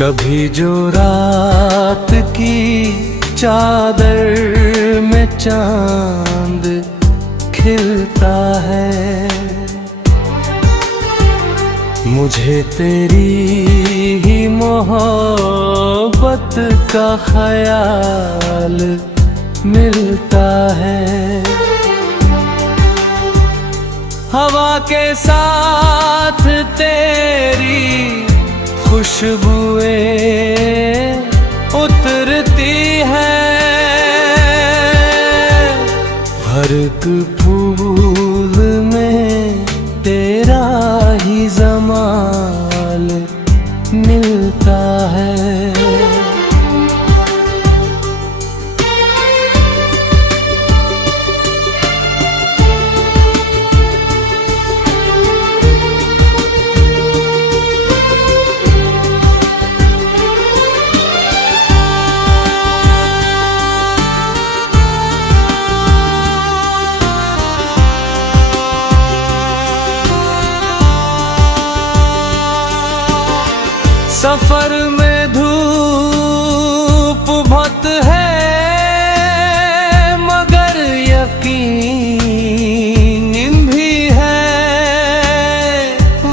कभी जो रात की चादर में चांद खिलता है, मुझे तेरी ही मोहब्बत का ख्याल मिलता है। हवा के साथ तेरी खुशबुएं उतरती है, हर एक फूल में तेरा ही जमाल मिलता है। सफर में धूप बहुत है, मगर यकीन भी है।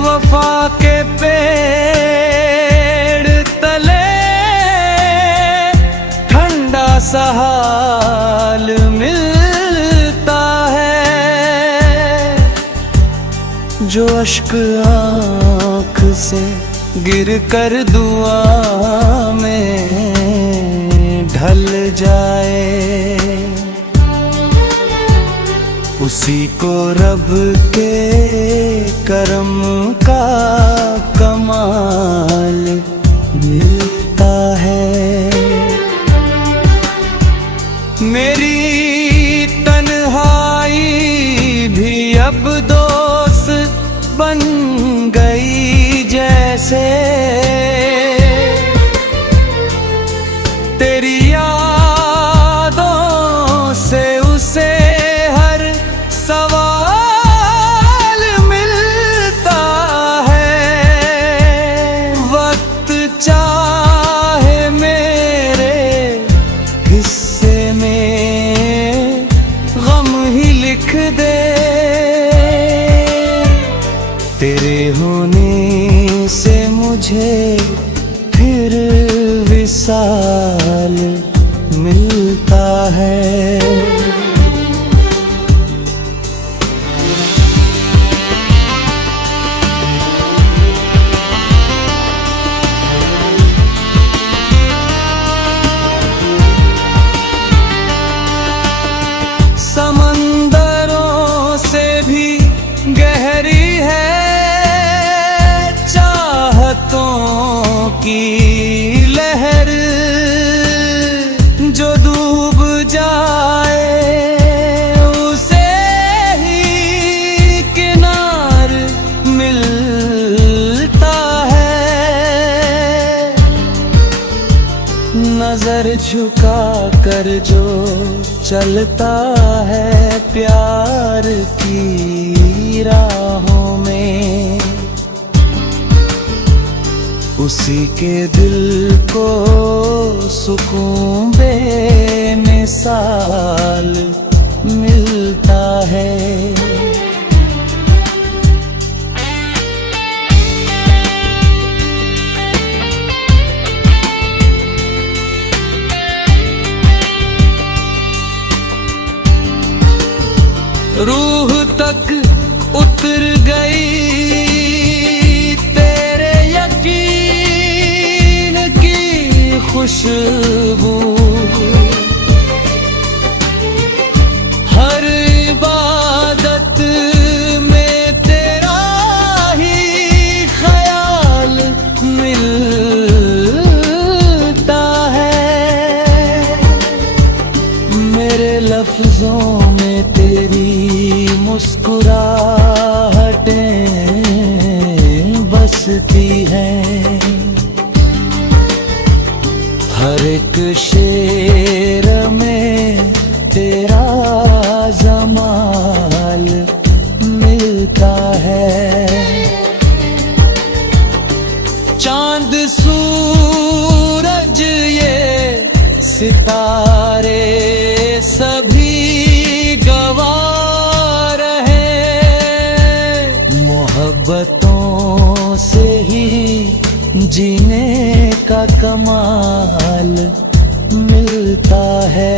वफा के पेड़ तले ठंडा सा हाल मिलता है, जो अश्क आँख से गिर कर दुआ में ढल जाए, उसी को रब के करम का कमाल मिलता है। मेरी तन्हाई भी अब दोस्त बन गई जैसे, तेरी यादों से उसे हर सवाल मिलता है। वक्त चाहे मेरे हिस्से में गम ही लिख दे, तेरे होने से मुझे फिर विसाल मिलता है। समंदरों से भी गहरी है की लहर, जो डूब जाए उसे ही किनार मिलता है। नजर झुका कर जो चलता है प्यार की राहों में, उसी के दिल को सुकून बेमिसाल मिलता है। रूह तक उतर गई खुशबू, हर इबादत में तेरा ही ख्याल मिलता है। मेरे लफ्जों में तेरी मुस्कुराहटें बसती हैं, हर एक शेर में तेरा जमाल मिलता है। चांद सूरज मोहब्बतों से ही जीने का कमाल मिलता है।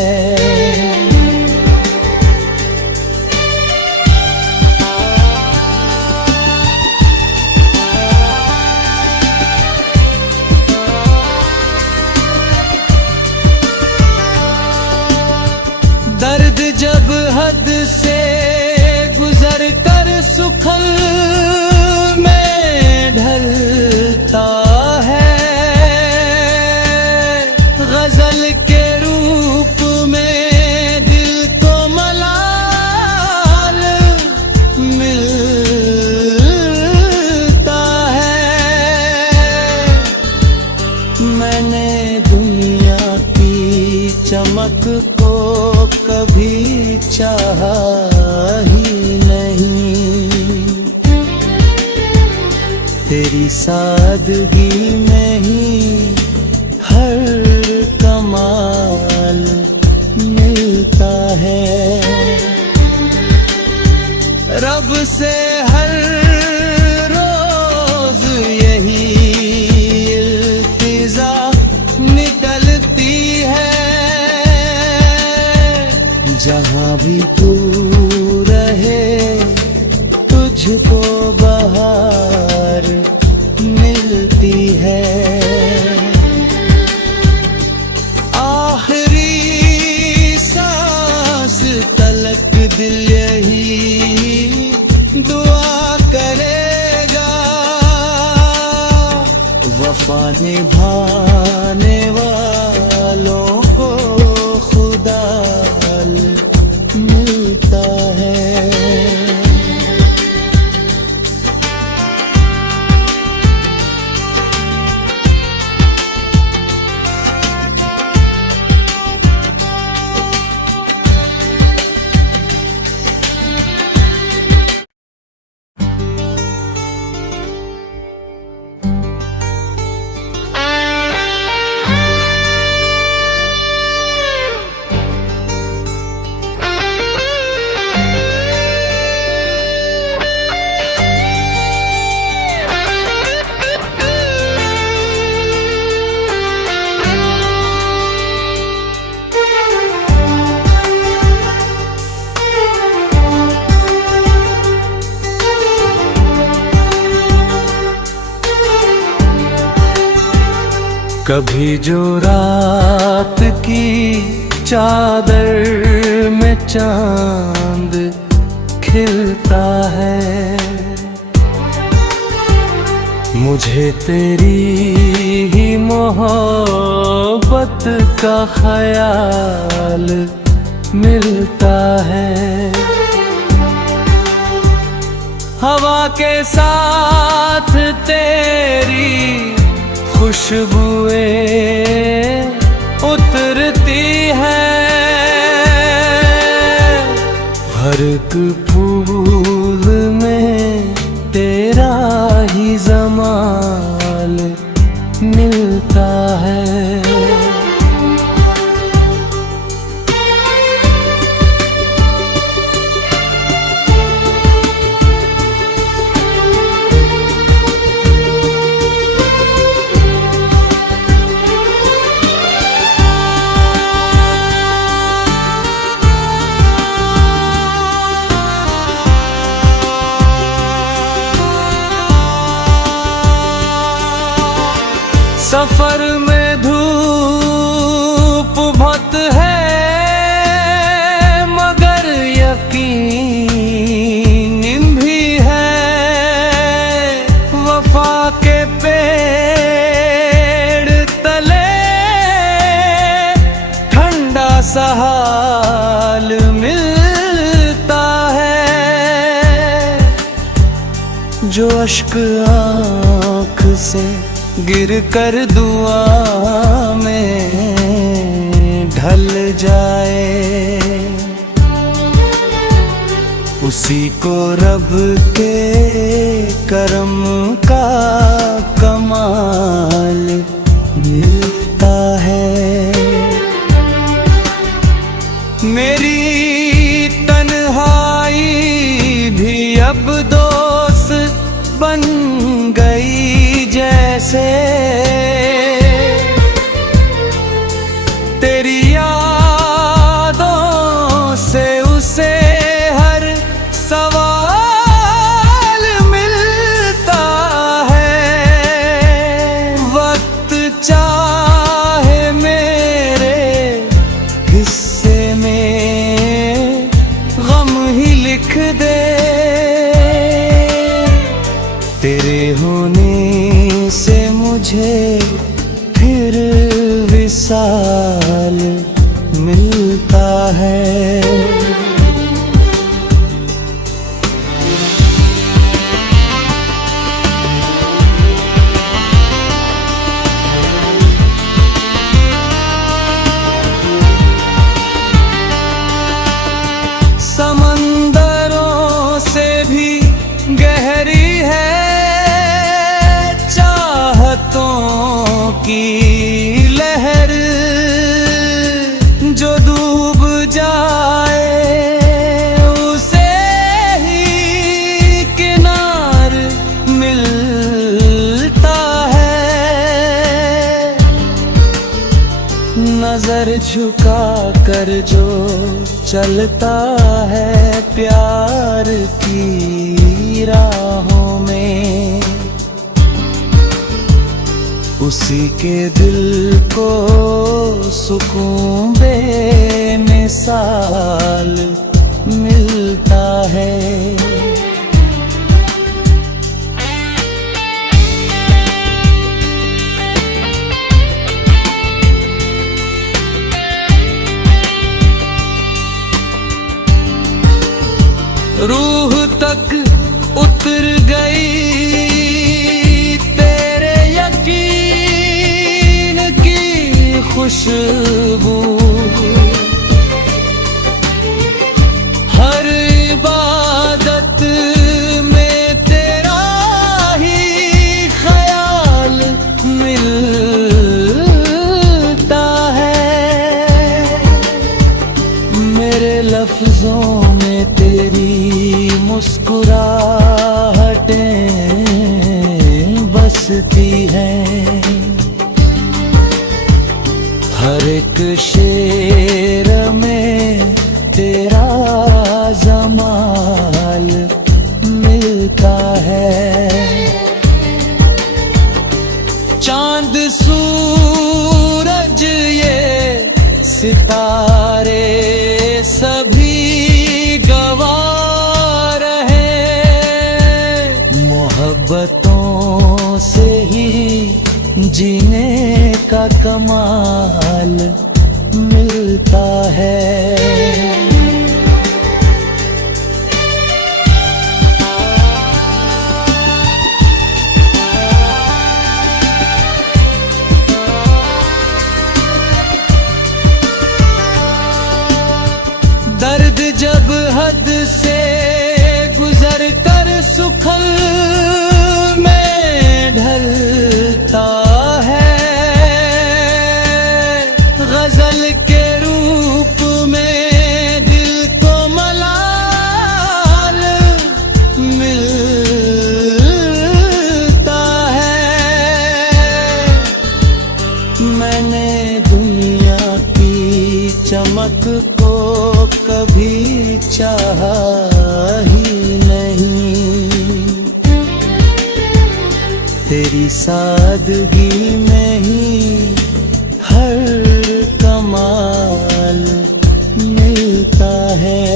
दर्द जब हद से गुजर कर सुखल में ढलता है, गजल के रूप में दिल को मलाल मिलता है। मैंने दुनिया की चमक को कभी चाहा ही नहीं, तेरी सादगी में ही हर कमाल मिलता है। रब से हर रोज यही इल्तिजा निकलती है, जहाँ भी तू रहे तुझको बहार मिलती है। आखिरी सांस तलक दिल यही दुआ करेगा, वफा निभाने वालों को खुदा मिलता है। कभी जो रात की चादर में चांद खिलता है, मुझे तेरी ही मोहब्बत का ख्याल मिलता है। हवा के साथ तेरी खुशबुएं उतरती है, हर एक फूल में तेरा ही जमाल मिलता है। सफर में धूप बहुत है, मगर यकीन भी है। वफा के पेड़ तले ठंडा सा हाल मिलता है, जो अश्क आँख से गिर कर दुआ में ढल जाए, उसी को रब के करम का कमाल मिलता है। मेरी तन्हाई भी अब दोस्त होने से मुझे फिर विसाल मिलता है। समंदरों से भी गहरी है चाहतों की लहर, जो डूब जाए उसे ही किनार मिलता है। नजर झुका कर जो चलता है प्यार की राहों में, उसी के दिल को सुकून बेमिसाल मिलता है। रूह तक उतर गई तेरे यकीन की खुशबू, हर इबादत में तेरा ही ख्याल मिलता है। मेरे लफ्जों में तेरी मुस्कुराहटें बसती हैं, हर एक शेर में तेरा जमाल मिलता है। चांद सूरज ये सितारे सभी गवाह हैं, मोहब्बतों से ही जीने का कमाल मिलता है। दर्द जब हद से गुजर कर सुखल में ढलता है, गजल के रूप में दिल को मलाल मिलता है। मैंने दुनिया की चमक को कभी चाहा ही नहीं, तेरी सादगी में ही हर कमाल मिलता है।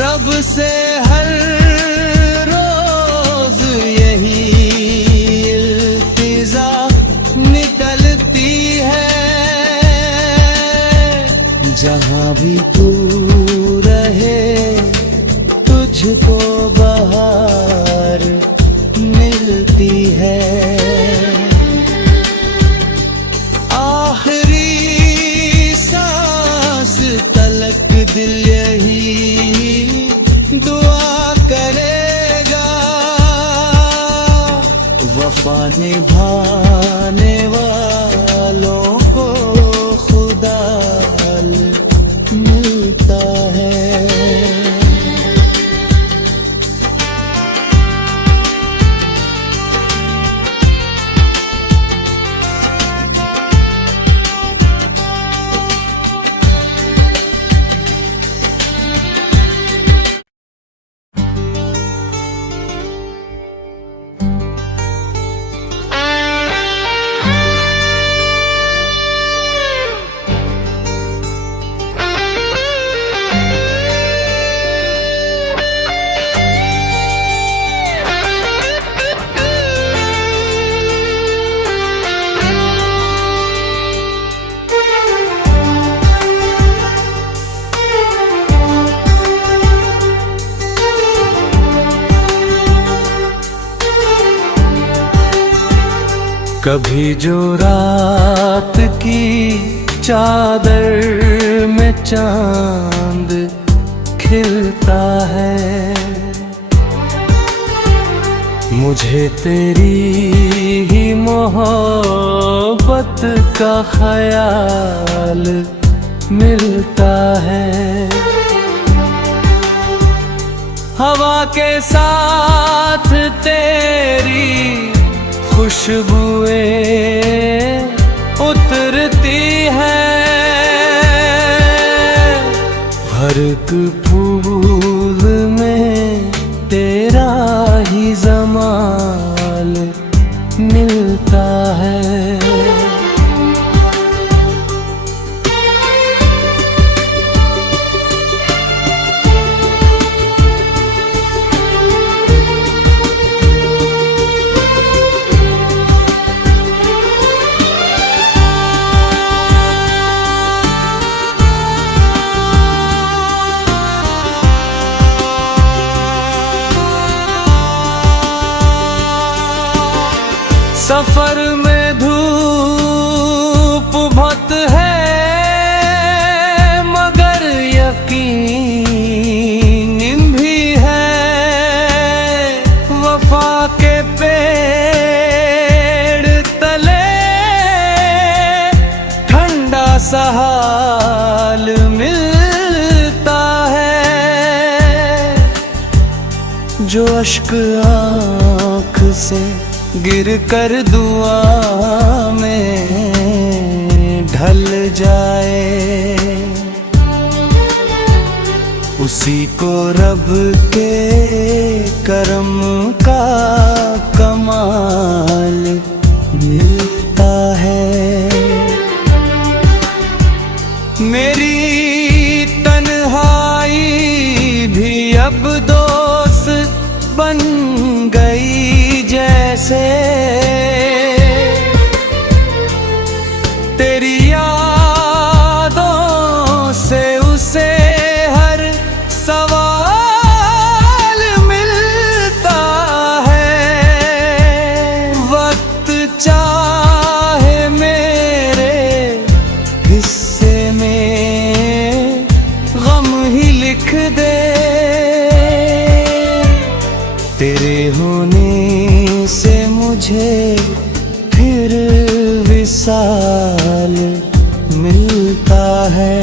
रब से हर रोज यही इल्तिजा निकलती है, जहाँ भी तू रहे तुझको बहार मिलती है। आखिरी सांस तलक दिल यही दुआ करेगा, वफा निभाने वालों को खुदा मिलता है। कभी जो रात की चादर में चांद खिलता है, मुझे तेरी ही मोहब्बत का ख्याल मिलता है। हवा के साथ तेरी खुशबुएं उतरती है, हर एक फूल में तेरा ही जमाल मिलता है। सफर में धूप बहुत है, मगर यकीन भी है। वफा के पेड़ तले ठंडा सा हाल मिलता है, जो अश्क आँख से गिर कर दुआ में ढल जाए, उसी को रब के करम का कमाल मिलता है। मेरी तन्हाई भी अब दोस्त बन गई जैसे, तेरी यादों से उसे हर सवाल मिलता है। वक्त चाहे मेरे हिस्से में गम ही लिख दे, तेरे होने से मुझे फिर विसाल मिलता है।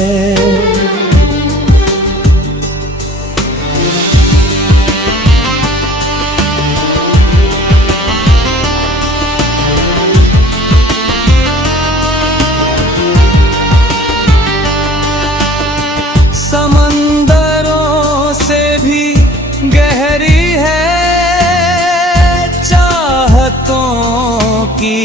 समंदरों से भी गहरी है चाहतों की